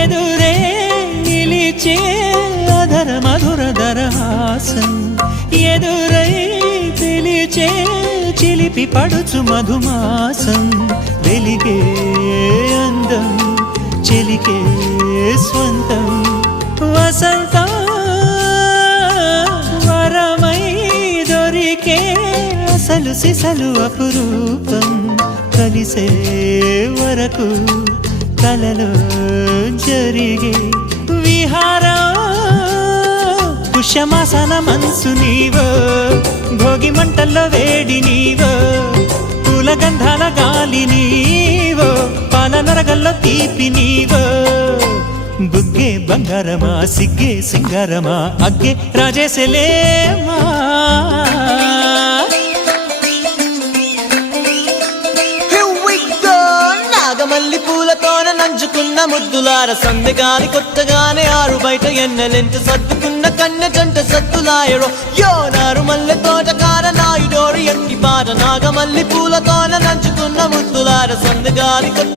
ఎదురే నిలిచే అధర మధుర దరహాసం ఎదురై పిలిచే చిలిపి పడుచు మధుమాసం వెలిగే అందం చెలికే స్వంతం వసంతం వరమై దొరికే అసలు సిసలు అపురూపం కలిసే వరకు కలలో జరిగే విహారం పుష్యమాసన మనసు నీవో భోగి మంటల్లో వేడి నీవో పూల గంధాల గాలి నీవో పాల నరగల్లో తీపి నీవో బుగ్గే బంగారమా సిగ్గే సింగారమా అగ్గే రాజేసలేమా మల్లి పూలతోన నంచుకున్న ముద్దులార సందెగాని కొత్తగానే ఆరు బయట ఎన్నెలెంట సర్దుకున్న కన్నె జంట సత్తులాయరో యో నారు మల్లె తోటకార నాయుడోరు ఎట్టి పాట నాగమల్లి పూలతోన నంచుకున్న ముద్దులార సందెగాని